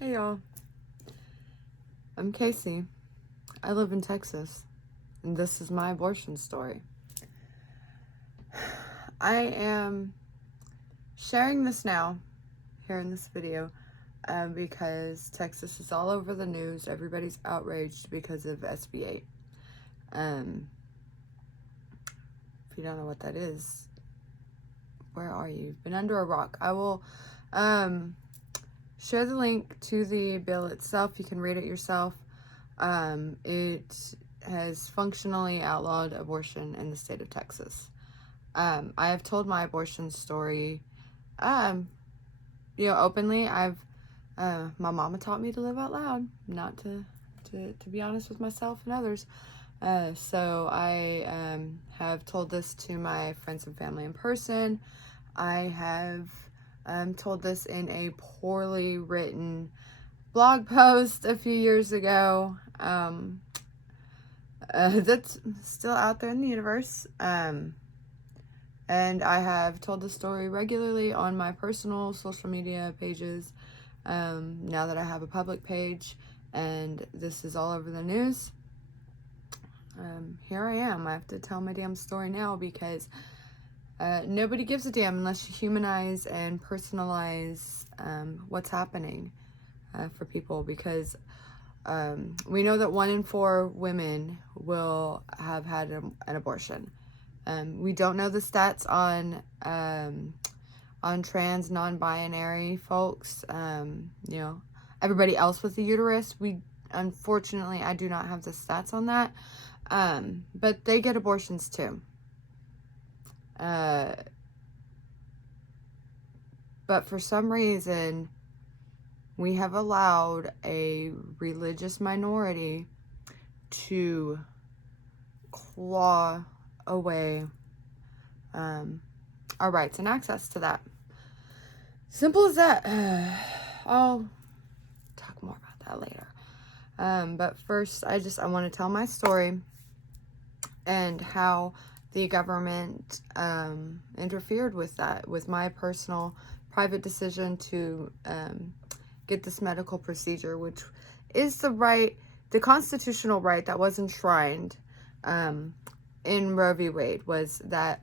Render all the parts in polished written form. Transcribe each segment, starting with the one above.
Hey y'all, I'm Casey. I live in Texas, and this is my abortion story. I am sharing this now, here in this video, because Texas is all over the news. Everybody's outraged because of SB 8. If you don't know what that is, where are you? You've been under a rock. I will share the link to the bill itself. You can read it yourself. It has functionally outlawed abortion in the state of Texas. I have told my abortion story, openly. My mama taught me to live out loud, not to be honest with myself and others. So I have told this to my friends and family in person. I have told this in a poorly written blog post a few years ago. That's still out there in the universe. And I have told the story regularly on my personal social media pages, now that I have a public page, and this is all over the news. Here I am. I have to tell my damn story now because nobody gives a damn unless you humanize and personalize what's happening for people, because we know that 1 in 4 women will have had an abortion. We don't know the stats on trans, non-binary folks. Everybody else with the uterus. Unfortunately, I do not have the stats on that. But they get abortions too. But for some reason, we have allowed a religious minority to claw away our rights and access to that. Simple as that. I'll talk more about that later. But first, I want to tell my story and how the government interfered with that, with my personal private decision to get this medical procedure, which is the constitutional right that was enshrined in Roe v. Wade, was that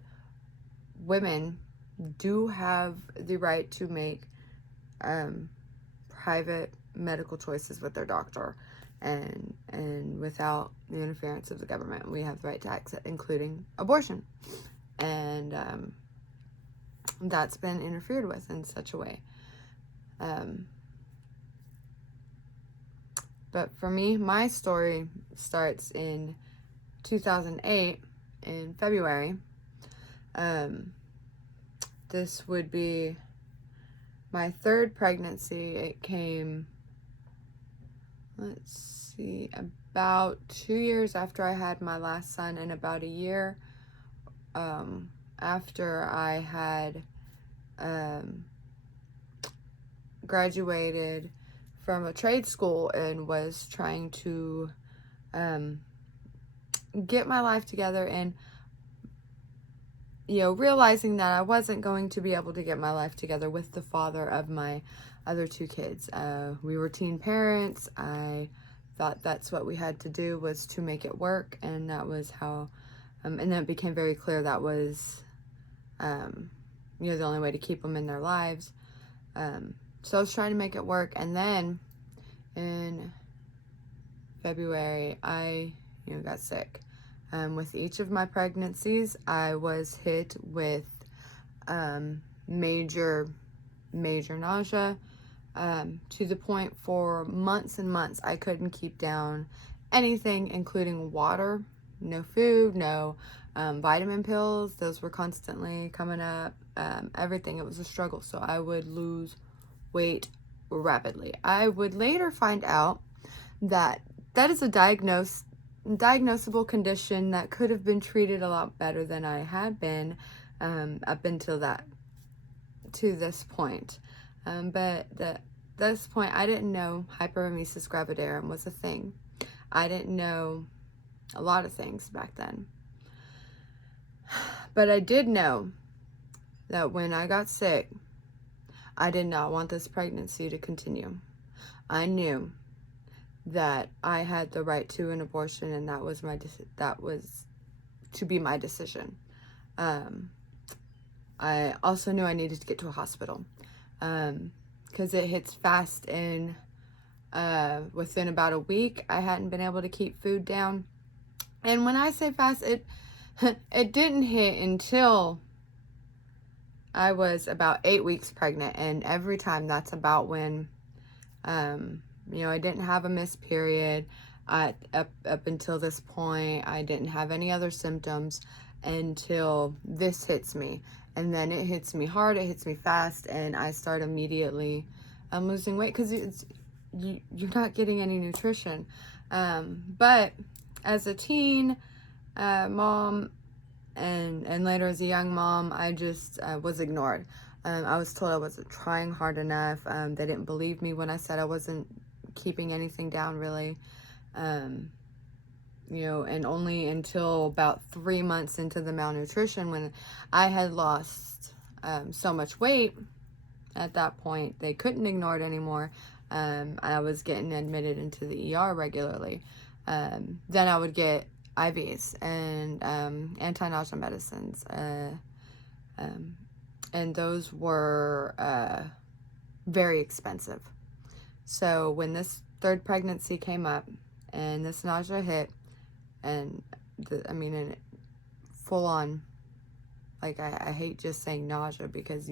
women do have the right to make private medical choices with their doctor, and without the interference of the government. We have the right to access, including abortion, and that's been interfered with in such a way. But for me, my story starts in 2008 in February. This would be my 3rd pregnancy. It came, about 2 years after I had my last son, and about a year after I had graduated from a trade school and was trying to get my life together, and realizing that I wasn't going to be able to get my life together with the father of my other 2 kids. We were teen parents. I thought that's what we had to do, was to make it work, and that was how, and then it became very clear that was, the only way to keep them in their lives. So I was trying to make it work, and then in February, I, got sick. With each of my pregnancies, I was hit with major nausea, to the point for months and months I couldn't keep down anything, including water, no food, no vitamin pills. Those were constantly coming up. Everything. It was a struggle. So I would lose weight rapidly. I would later find out that is a diagnosable condition that could have been treated a lot better than I had been up until to this point. But this point, I didn't know hyperemesis gravidarum was a thing. I didn't know a lot of things back then. But I did know that when I got sick, I did not want this pregnancy to continue. I knew that I had the right to an abortion, and that was to be my decision. I also knew I needed to get to a hospital, because it hits fast. In within about a week, I hadn't been able to keep food down. And when I say fast, it it didn't hit until I was about 8 weeks pregnant, and every time that's about when, I didn't have a missed period. Up until this point, I didn't have any other symptoms until this hits me. And then it hits me hard, it hits me fast, and I start immediately losing weight because you're not getting any nutrition. But as a teen mom, and later as a young mom, I just was ignored. I was told I wasn't trying hard enough. They didn't believe me when I said I wasn't keeping anything down, really. And only until about 3 months into the malnutrition, when I had lost so much weight, at that point, they couldn't ignore it anymore. I was getting admitted into the ER regularly. Then I would get IVs and anti-nausea medicines, and those were very expensive. So when this third pregnancy came up and this nausea hit, and and full on, like, I hate just saying nausea because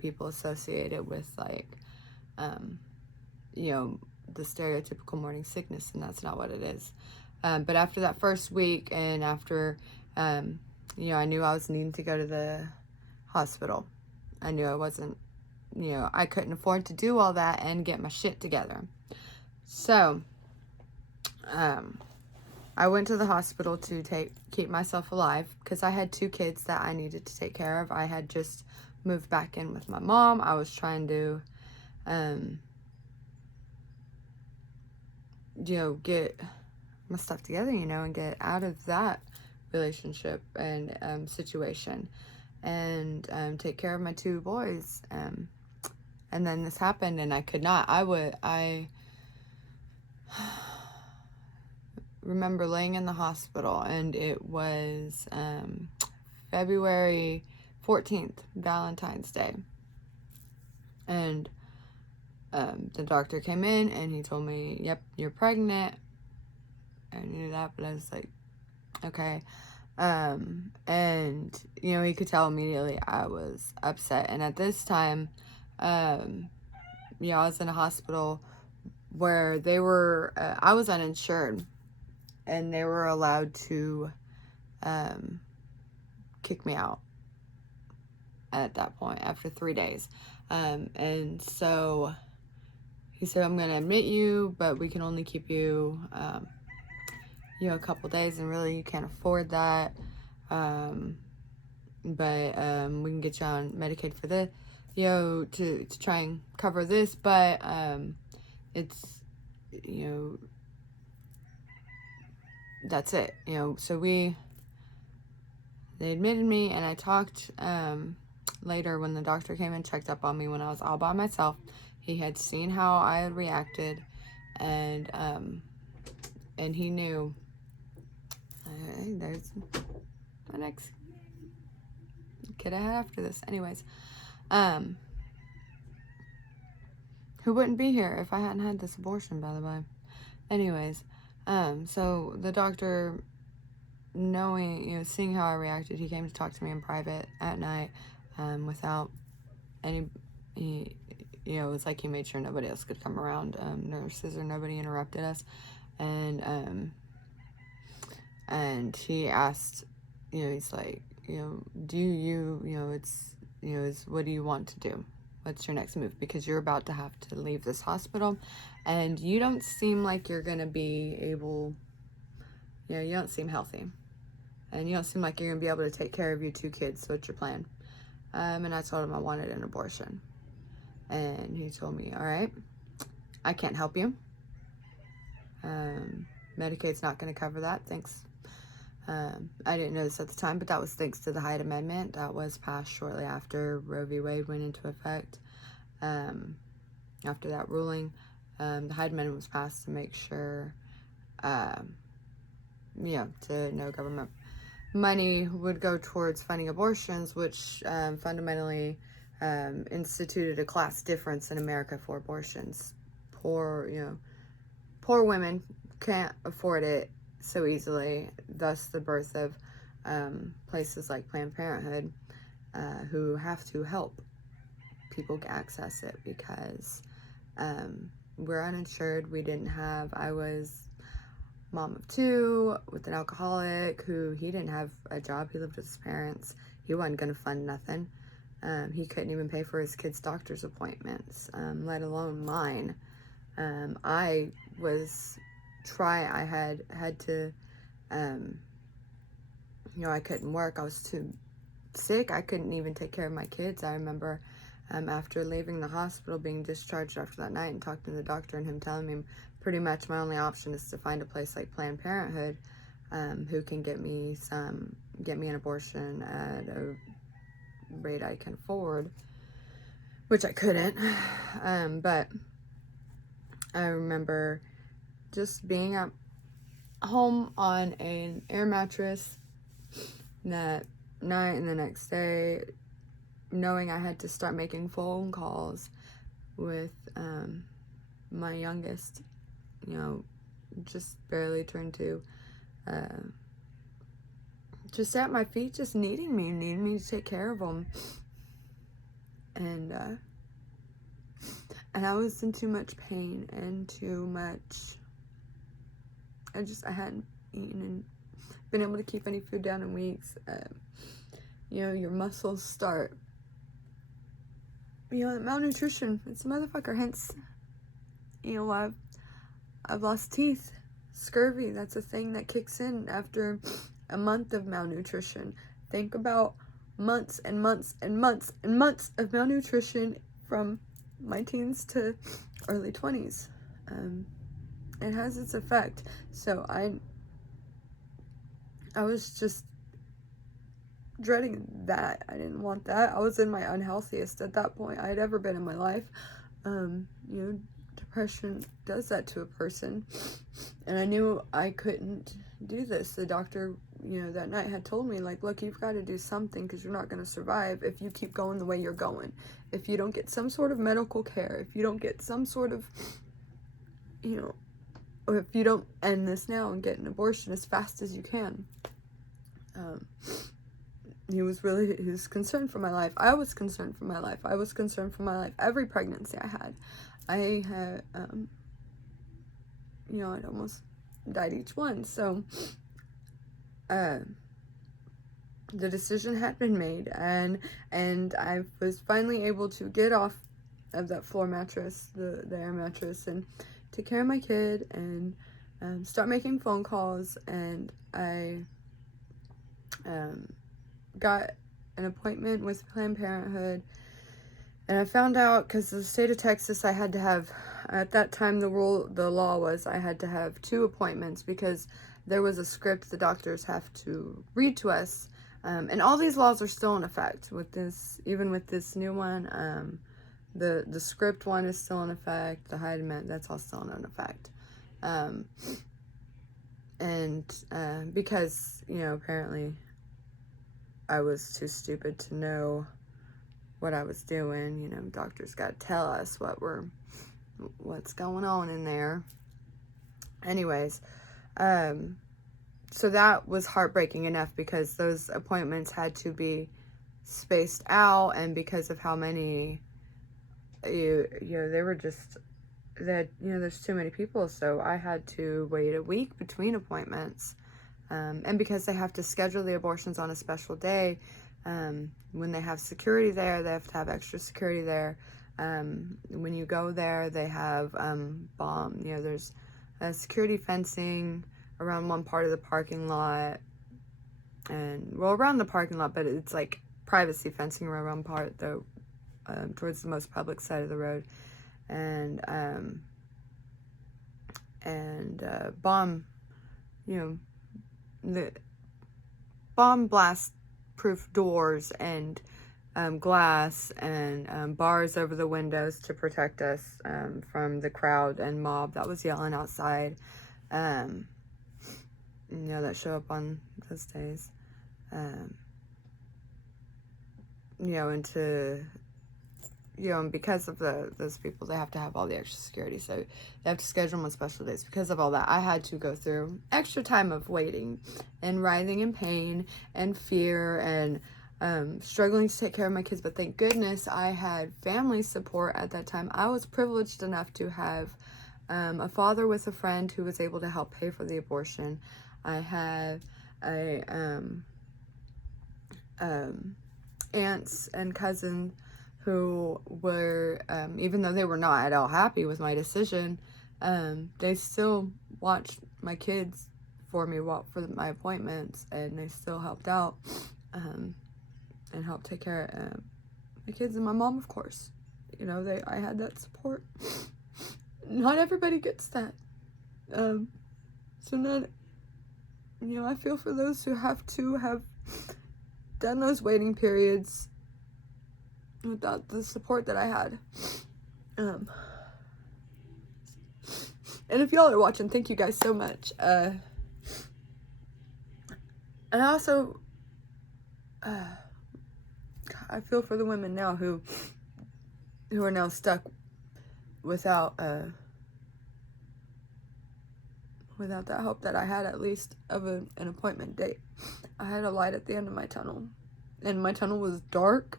people associate it with like the stereotypical morning sickness, and that's not what it is. But after that first week, and after I knew I was needing to go to the hospital, I knew I wasn't, I couldn't afford to do all that and get my shit together. So I went to the hospital to keep myself alive, because I had 2 kids that I needed to take care of. I had just moved back in with my mom. I was trying to get my stuff together, and get out of that relationship and situation, and take care of my 2 boys. And then this happened, and I could not. I remember laying in the hospital, and it was February 14th, Valentine's Day. And the doctor came in, and he told me, yep, you're pregnant. I knew that, but I was like, okay. And, he could tell immediately I was upset. And at this time, I was in a hospital where they were, I was uninsured, and they were allowed to kick me out at that point after 3 days. And so he said, I'm going to admit you, but we can only keep you, a couple days, and really you can't afford that. But we can get you on Medicaid for this, to try and cover this, but it's, that's it, so they admitted me, and I talked later when the doctor came and checked up on me when I was all by myself. He had seen how I had reacted, and he knew. Hey, there's my next kid I had after this. Anyways, who wouldn't be here if I hadn't had this abortion, by the way. Anyways, so the doctor, knowing, seeing how I reacted, he came to talk to me in private at night, without any, it was like he made sure nobody else could come around, nurses or nobody interrupted us, and he asked, he's like, do you, what do you want to do? What's your next move? Because you're about to have to leave this hospital, and you don't seem like you're going to be able, you don't seem healthy, and you don't seem like you're going to be able to take care of your 2 kids, so what's your plan? And I told him I wanted an abortion, and he told me, all right, I can't help you. Medicaid's not going to cover that, thanks. I didn't know this at the time, but that was thanks to the Hyde Amendment that was passed shortly after Roe v. Wade went into effect. After that ruling, the Hyde Amendment was passed to make sure, to no government money would go towards funding abortions, which fundamentally instituted a class difference in America for abortions. Poor women can't afford it so easily, thus the birth of places like Planned Parenthood, who have to help people access it because we're uninsured. I was mom of 2 with an alcoholic who he didn't have a job. He lived with his parents. He wasn't going to fund nothing. He couldn't even pay for his kids' doctor's appointments, let alone mine. I had to, I couldn't work. I was too sick. I couldn't even take care of my kids. I remember after leaving the hospital, being discharged after that night and talking to the doctor and him telling me pretty much my only option is to find a place like Planned Parenthood who can get me an abortion at a rate I can afford, which I couldn't. But I remember just being at home on an air mattress that night and the next day, knowing I had to start making phone calls with my youngest, just barely turned 2, just at my feet, just needing me to take care of them. And I was in too much pain and too much, I hadn't eaten and been able to keep any food down in weeks. Your muscles start, malnutrition, it's a motherfucker. Hence, I've lost teeth. Scurvy, that's a thing that kicks in after a month of malnutrition. Think about months and months and months and months of malnutrition from my teens to early 20s. It has its effect. So I was just dreading that. I didn't want that. I was in my unhealthiest at that point I had ever been in my life. Depression does that to a person, and I knew I couldn't do this. The doctor, that night had told me, like, look, you've got to do something because you're not going to survive if you keep going the way you're going. If you don't get some sort of medical care, if you don't get some sort of, or if you don't end this now and get an abortion as fast as you can. He was concerned for my life. I was concerned for my life. Every pregnancy I had, I had, I'd almost died each one. So, the decision had been made, and I was finally able to get off of that floor mattress, the air mattress, and take care of my kid and start making phone calls. And I got an appointment with Planned Parenthood, and I found out, because the state of Texas, I had to have, at that time the law was I had to have 2 appointments, because there was a script the doctors have to read to us, and all these laws are still in effect with this, even with this new one. The script one is still in effect, the Hyde Amendment, that's all still in effect. Because, apparently I was too stupid to know what I was doing. Doctors got to tell us what's going on in there. Anyways, so that was heartbreaking enough, because those appointments had to be spaced out, and because of how many, they were just, there's too many people, so I had to wait a week between appointments. And because they have to schedule the abortions on a special day, when they have security there, they have to have extra security there. When you go there, they have there's security fencing around one part of the parking lot, and around the parking lot, but it's like privacy fencing around one part, though, towards the most public side of the road, and bomb, the bomb blast proof doors, and glass and bars over the windows to protect us from the crowd and mob that was yelling outside, that show up on those days. And because of those people, they have to have all the extra security, so they have to schedule them on special days. Because of all that, I had to go through extra time of waiting and writhing in pain and fear and struggling to take care of my kids. But thank goodness I had family support at that time. I was privileged enough to have a father with a friend who was able to help pay for the abortion. I had aunts and cousins who were, even though they were not at all happy with my decision, they still watched my kids for me for my appointments, and they still helped out and helped take care of my kids and my mom, of course. I had that support. Not everybody gets that. I feel for those who have to have done those waiting periods without the support that I had. And if y'all are watching, thank you guys so much. And I also, I feel for the women now who are now stuck without that hope that I had, at least, of an appointment date. I had a light at the end of my tunnel, and my tunnel was dark,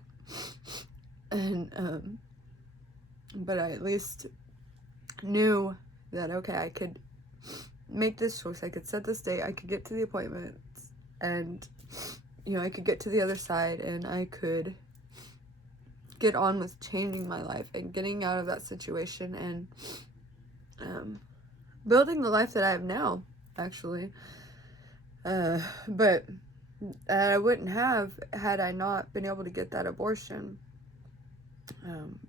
and but I at least knew that, okay, I could make this choice, I could set this date, I could get to the appointments, and I could get to the other side, and I could get on with changing my life and getting out of that situation and building the life that I have now, actually. But I wouldn't have had I not been able to get that abortion.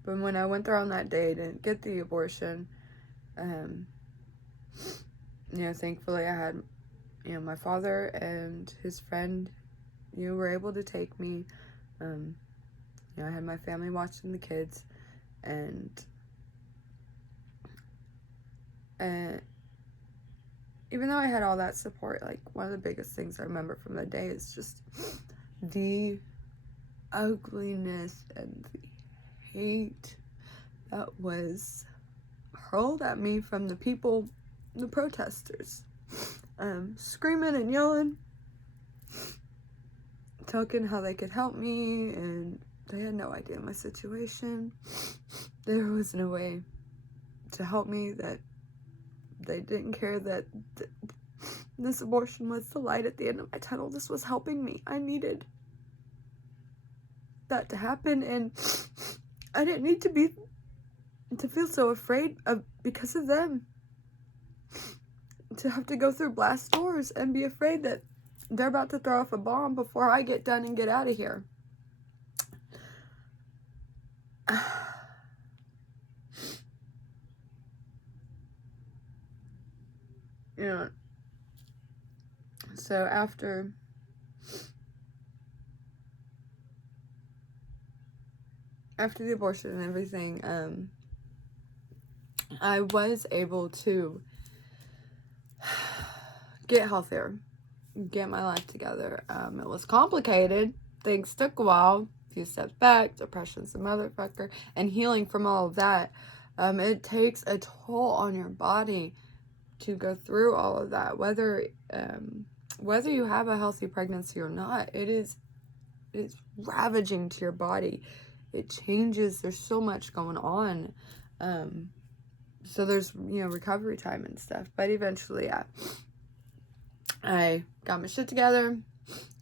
But when I went there on that day to get the abortion, thankfully I had, my father and his friend, were able to take me. I had my family watching the kids, and even though I had all that support, like, one of the biggest things I remember from that day is just the ugliness and the hate that was hurled at me from the people, the protesters, screaming and yelling, talking how they could help me, and they had no idea my situation. There was no way to help me, that they didn't care that this abortion was the light at the end of my tunnel. This was helping me. I needed that to happen, and I didn't need to feel so afraid because of them. To have to go through blast doors and be afraid that they're about to throw off a bomb before I get done and get out of here. So after the abortion and everything, I was able to get healthier, get my life together. It was complicated. Things took a while, a few steps back, depression's a motherfucker, and healing from all of that. It takes a toll on your body to go through all of that, whether you have a healthy pregnancy or not. It's ravaging to your body. It changes. There's so much going on. So there's, recovery time and stuff. But eventually, I got my shit together,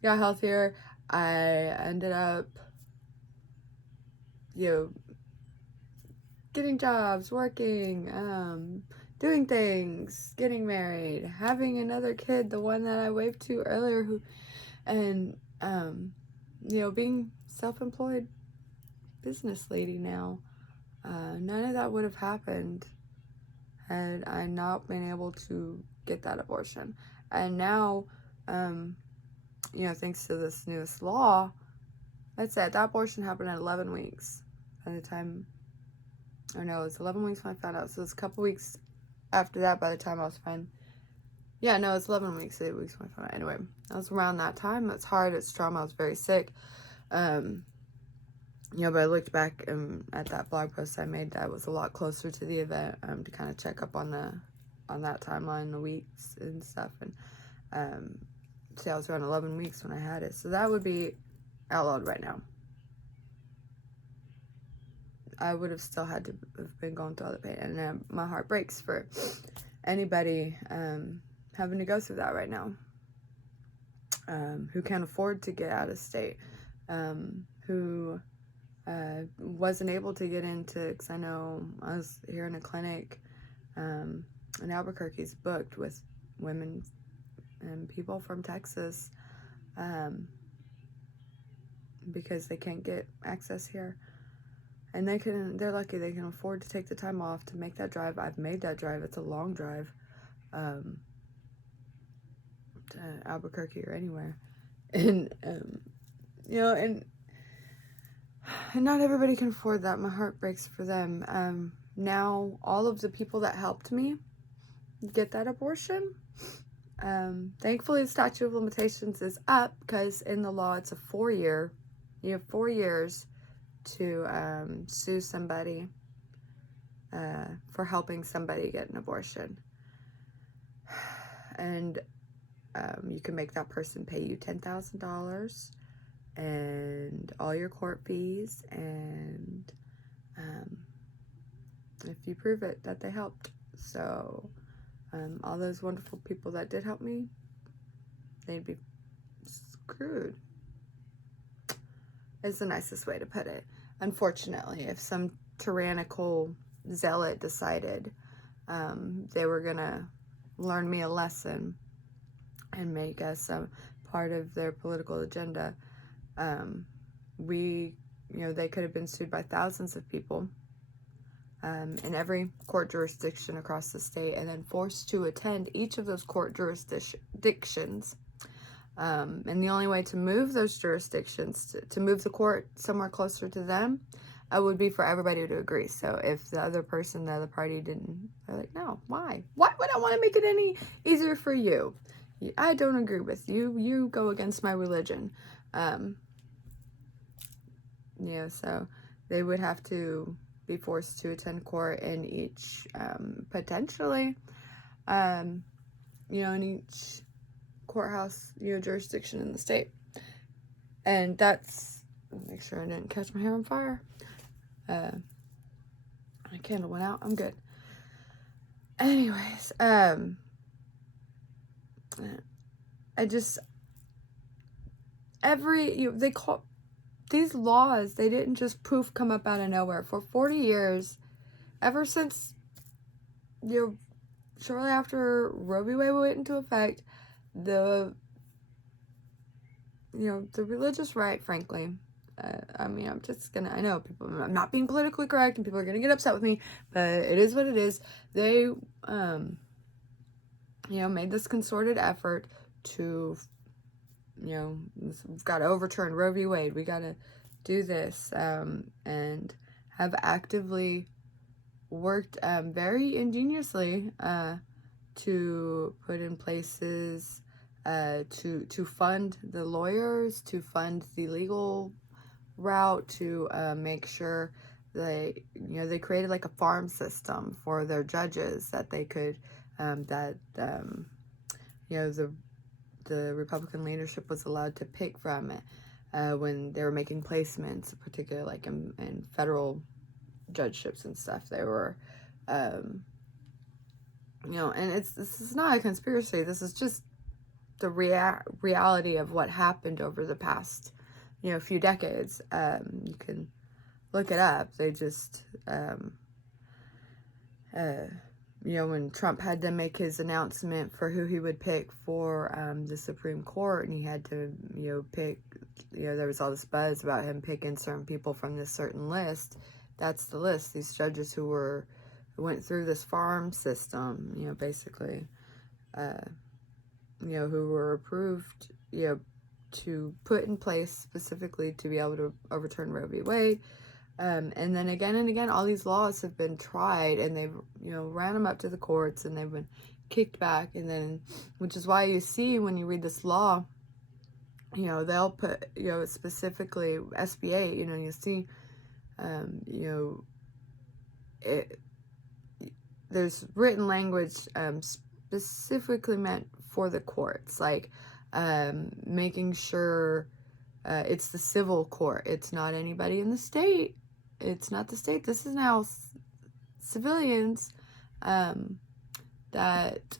got healthier. I ended up, getting jobs, working, doing things, getting married, having another kid, the one that I waved to earlier, being self-employed business lady now. None of that would have happened had I not been able to get that abortion. And now, thanks to this newest law, Let's say that abortion happened at 11 weeks. By the time, or no, it was 11 weeks when I found out. So it was a couple weeks after that by the time I was fine. Yeah, no, it's 11 weeks, 8 weeks when I found out. Anyway, that was around that time. It's hard, it's trauma, I was very sick. You know, but I looked back at that blog post I made that was a lot closer to the event, to kind of check up on that timeline, the weeks and stuff, and say I was around 11 weeks when I had it. So that would be outlawed right now. I would have still had to have been going through all the pain, and my heart breaks for anybody having to go through that right now, who can't afford to get out of state, who wasn't able to get into, because I know I was here in a clinic in Albuquerque's booked with women and people from Texas, because they can't get access here, and they're lucky they can afford to take the time off to make that drive. I've made that drive. It's a long drive, to Albuquerque or anywhere, and you know, and not everybody can afford that. My heart breaks for them. Now all of the people that helped me get that abortion, thankfully the statute of limitations is up, because in the law it's a 4-year. You have 4 years to sue somebody for helping somebody get an abortion, and you can make that person pay you $10,000 and all your court fees, and if you prove it that they helped. So all those wonderful people that did help me, they'd be screwed, is the nicest way to put it. Unfortunately, if some tyrannical zealot decided they were gonna learn me a lesson and make us a part of their political agenda, they could have been sued by thousands of people in every court jurisdiction across the state, and then forced to attend each of those court jurisdictions. And the only way to move those jurisdictions, to move the court somewhere closer to them, would be for everybody to agree. So if the other party didn't, they're like, no, why? Why would I want to make it any easier for you? I don't agree with you. You go against my religion. So they would have to be forced to attend court in each, potentially, in each courthouse, jurisdiction in the state. And that's, make sure I didn't catch my hair on fire. My candle went out. I'm good. Anyways, they call these laws, they didn't just poof come up out of nowhere. For 40 years, ever since, shortly after Roe v. Wade went into effect, the religious right, frankly, I know I'm not being politically correct and people are gonna get upset with me, but it is what it is. They, made this concerted effort to, we've got to overturn Roe v. Wade. We got to do this, and have actively worked very ingeniously to put in places to fund the lawyers, to fund the legal route, to make sure they created like a farm system for their judges that they could the Republican leadership was allowed to pick from it when they were making placements, particularly like in federal judgeships and stuff. They were, and this is not a conspiracy. This is just the reality of what happened over the past, few decades. You can look it up. They just, when Trump had to make his announcement for who he would pick for the Supreme Court, and he had to, pick, there was all this buzz about him picking certain people from this certain list. That's the list. These judges who went through this farm system, basically, who were approved, to put in place specifically to be able to overturn Roe v. Wade. And then again and again, all these laws have been tried, and they've, ran them up to the courts, and they've been kicked back. And then, which is why you see when you read this law, they'll put, specifically SB8, you see, there's written language specifically meant for the courts, like making sure it's the civil court. It's not anybody in the state. It's not the state. This is now civilians that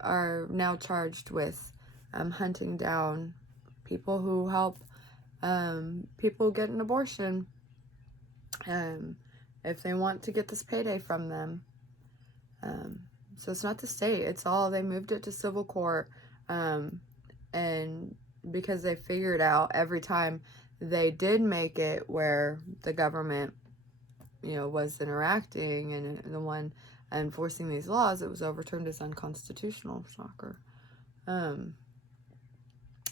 are now charged with hunting down people who help people get an abortion if they want to get this payday from them. So it's not the state. It's all, they moved it to civil court, and because they figured out every time they did make it where the government, was interacting and the one enforcing these laws, it was overturned as unconstitutional. Shocker.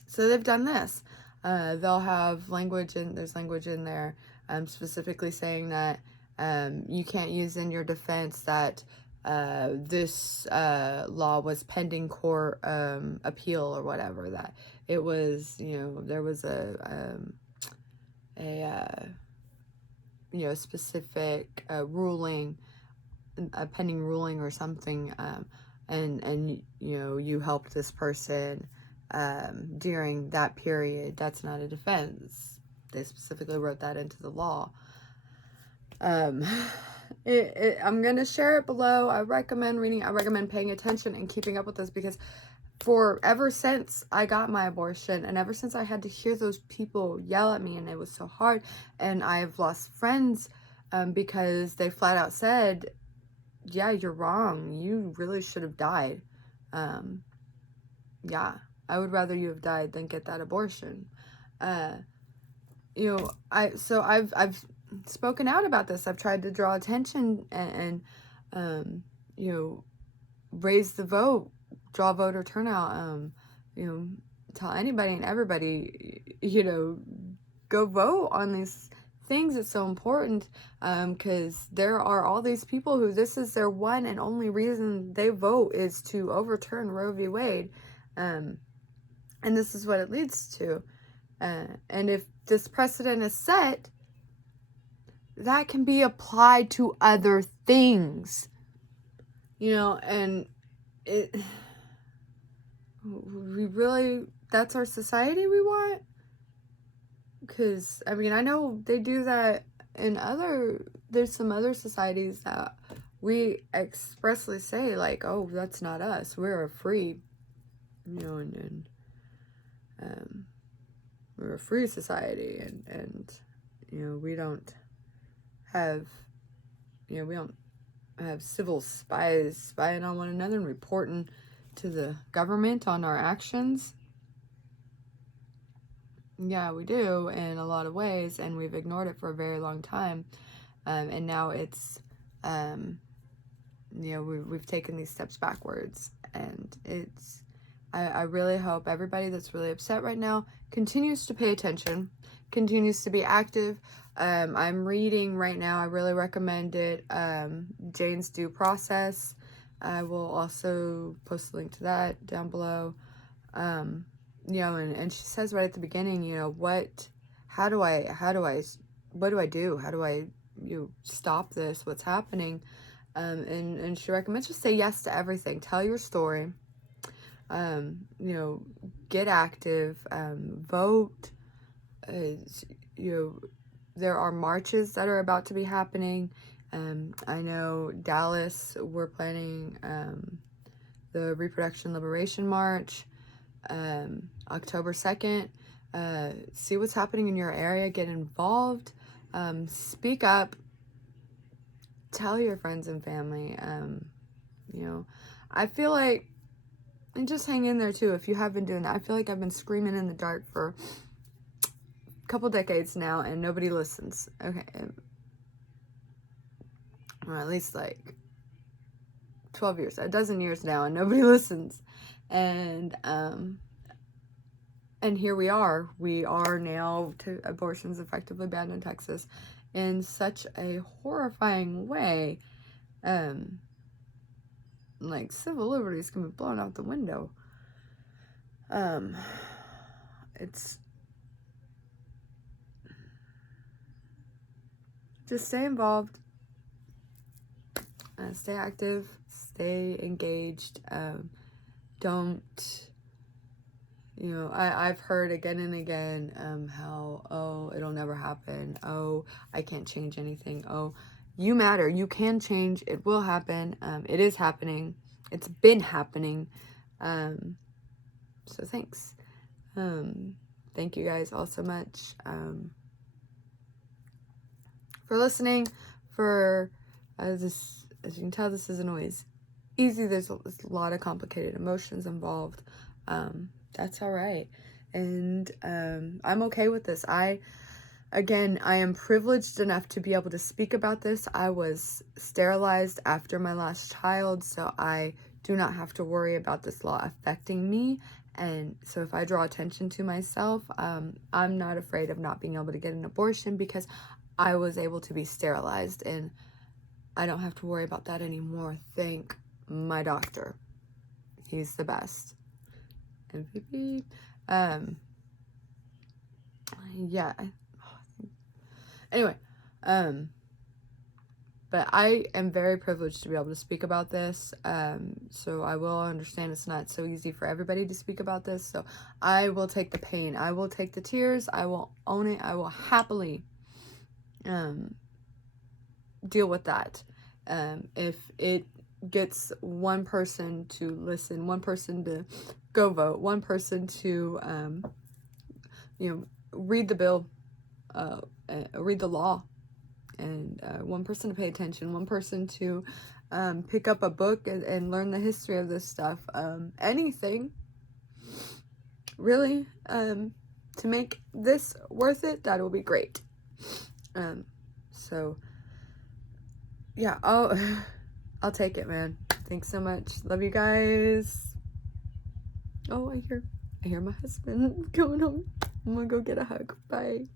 So they've done this. They'll have there's language in there specifically saying that you can't use in your defense that this law was pending court appeal or whatever, that it was, there was a specific ruling, a pending ruling or something, and you helped this person during that period. That's not a defense. They specifically wrote that into the law. I'm going to share it below. I recommend reading. I recommend paying attention and keeping up with this, because ever since I got my abortion, and ever since I had to hear those people yell at me, and it was so hard, and I've lost friends because they flat out said, yeah, you're wrong. You really should have died. Yeah, I would rather you have died than get that abortion. I've spoken out about this. I've tried to draw attention and raise the vote, draw voter turnout, tell anybody and everybody, go vote on these things. It's so important, because there are all these people who this is their one and only reason they vote is to overturn Roe v. Wade, and this is what it leads to. And if this precedent is set, that can be applied to other things, and that's our society we want? Because, I know they do that in there's some other societies that we expressly say, like, oh, that's not us. We're a free, and we're a free society, and we don't have, we don't have civil spies spying on one another and reporting to the government on our actions. Yeah, we do in a lot of ways, and we've ignored it for a very long time. And now it's, we've taken these steps backwards, and I really hope everybody that's really upset right now continues to pay attention, continues to be active. I'm reading right now, I really recommend it, Jane's Due Process. I will also post a link to that down below. And she says right at the beginning, what do I do? How do I stop this? What's happening? And she recommends just say yes to everything. Tell your story. Get active, vote. There are marches that are about to be happening. I know Dallas, we're planning the Reproduction Liberation March, October 2nd. See what's happening in your area. Get involved. Speak up. Tell your friends and family. I feel like, and just hang in there too if you have been doing that. I feel like I've been screaming in the dark for a couple decades now, and nobody listens. Okay. Or at least like 12 years, a dozen years now, and nobody listens. And And here we are now to abortions effectively banned in Texas in such a horrifying way. Like, civil liberties can be blown out the window. It's just stay involved, stay active, stay engaged. Don't, you know, I've heard again and again how, oh, it'll never happen. Oh, I can't change anything. Oh, you matter. You can change. It will happen. It is happening. It's been happening. So thanks. Thank you guys all so much for listening. For this, as you can tell, this isn't always easy. There's a lot of complicated emotions involved. That's all right. And I'm okay with this. I am privileged enough to be able to speak about this. I was sterilized after my last child, so I do not have to worry about this law affecting me. And so if I draw attention to myself, I'm not afraid of not being able to get an abortion because I was able to be sterilized, and I don't have to worry about that anymore. Thank my doctor. He's the best. MVP. Yeah. Anyway, but I am very privileged to be able to speak about this. So I will understand it's not so easy for everybody to speak about this. So I will take the pain. I will take the tears. I will own it. I will happily deal with that. If it gets one person to listen, one person to go vote, one person to, read the bill, read the law, and one person to pay attention, one person to pick up a book and learn the history of this stuff, anything, really, to make this worth it, that will be great. So, yeah, I'll take it, man. Thanks so much. Love you guys. Oh, I hear my husband going home. I'm gonna go get a hug. Bye.